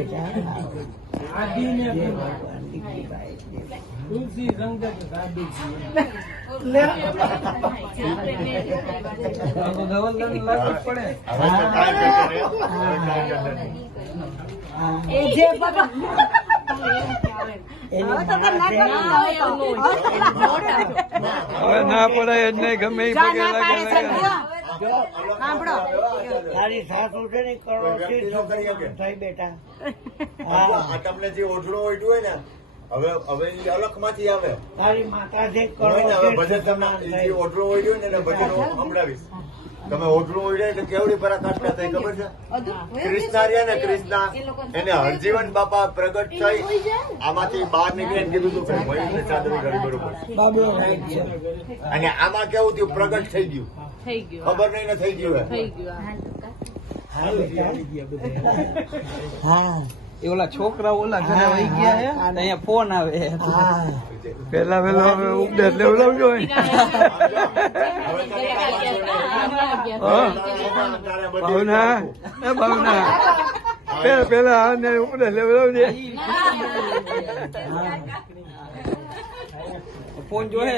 બેટા તુલસી સંગત સાધુ હવે ના પડાય જ નહીં, ગમે એ પગે લાગે. તારી સાસુ છે ને કરોડથી થઈ બેટા. તમને જે ઓઢળો ઓઢ્યું હોય ને હવે અલગ માંથી આવે. તારી માતા છે હવે ભજન તમને જે ઓઢળો ઓઢ્યો ને એને ભજન સંભળાવીશ. તમે ઓઢળું ઓઢ્યા એટલે કેવડી પરાકાષ્ઠા થઈ ખબર છે? કૃષ્ણ રહ્યા ને કૃષ્ણ એને હરજીવન બાપા પ્રગટ થઈ આમાંથી બહાર નીકળીને કીધું તું કે મયુરને ચાદરી કરી બરોબર. અને આમાં કેવું થયું? પ્રગટ થઈ ગયું. ખબર નહીં ને થઈ ગયું. હા એ ઓલા છોકરા ઓલા ઘરે વહી ગયા હે, અહીંયા ફોન આવે. પેલા હવે ઉપદેશ લેવડાવજો. ભાવના એ ભાવના પેલા ઉપદેશ લેવડાવજે. ફોન જોહે.